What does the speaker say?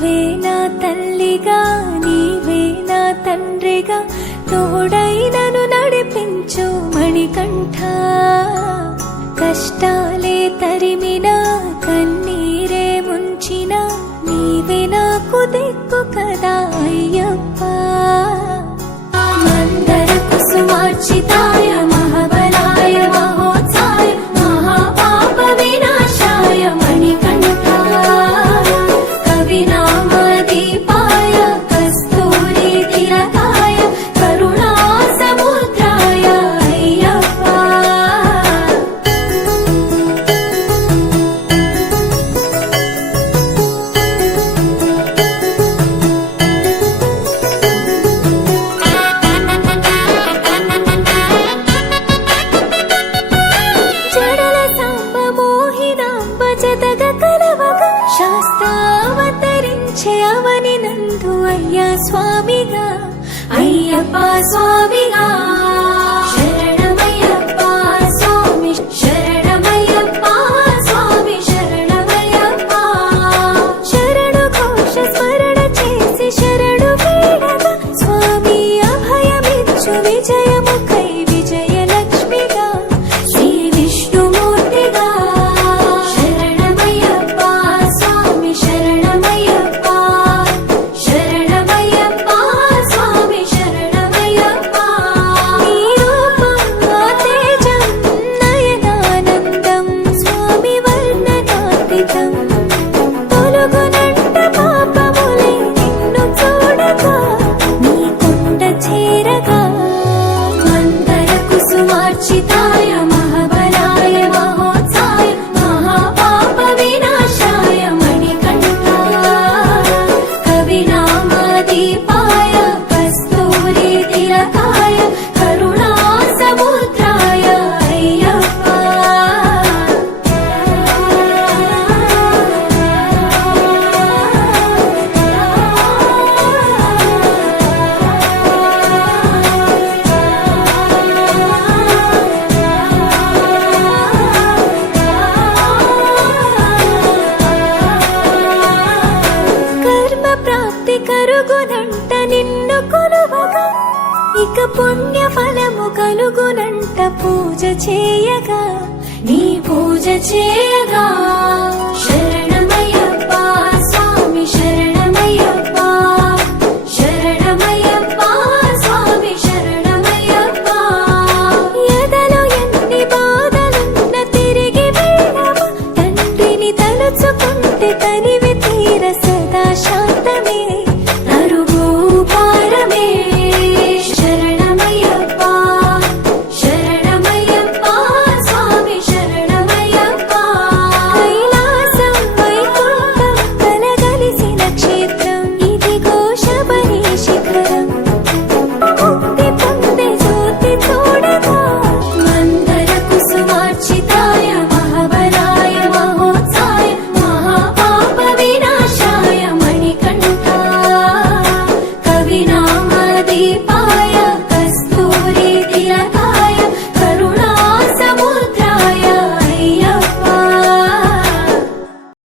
నీవే నా తల్లిగా నీవే నా తండ్రిగా తోడై నన్ను నడిపించు మణికంఠ. కష్టాలే తరిమినా కన్నీరే ముంచినా నీవే నాకు దిక్కు కదా అయ్యప్ప. మందర కుసుమార్చితాయ మహాబలాయ మహోత్సాయ మహాపాప వినాశాయ మణికంఠ. కవినామదీపాయ కస్తూరి తిలకాయ కరుణా సముద్రాయ అయ్యప్ప. శాస్త్రావతరించే అవని నందు అయ్యా స్వామిగా అయ్యప్ప స్వామిగా. శరణమయ్యప్ప స్వామి శరణమయ్యప్ప స్వామి శరణమయ్యప్ప. శరణు ఘోష స్మరణ చేసి శరణు వేడగా స్వామి అభయమిచ్చు విజయముఖై విజయలక్ష్మిగా శ్రీ విష్ణుమూర్తిగా. కుసుమార్చితాయ మహాబలాయ మహోత్సాయ మహాపాప వినాశాయ మణికంఠ. కవినామదీపాయ కస్తూరి తిలకాయ కరుణా సముద్రాయ అయ్యప్ప. కరుగునంట నిన్ను కొలువగా ఇక పుణ్య ఫలము కలుగునంట పూజ చేయగా నీ పూజ చేయగా. శరణమయ్యప్ప స్వామి శరణమయ్యప్ప శరణమయ్యప్ప స్వామి శరణమయ్యప్ప. ఎదలో ఎన్ని బాధలున్న తిరిగి వెళ్ళవా తండ్రిని తలుచుకుంటే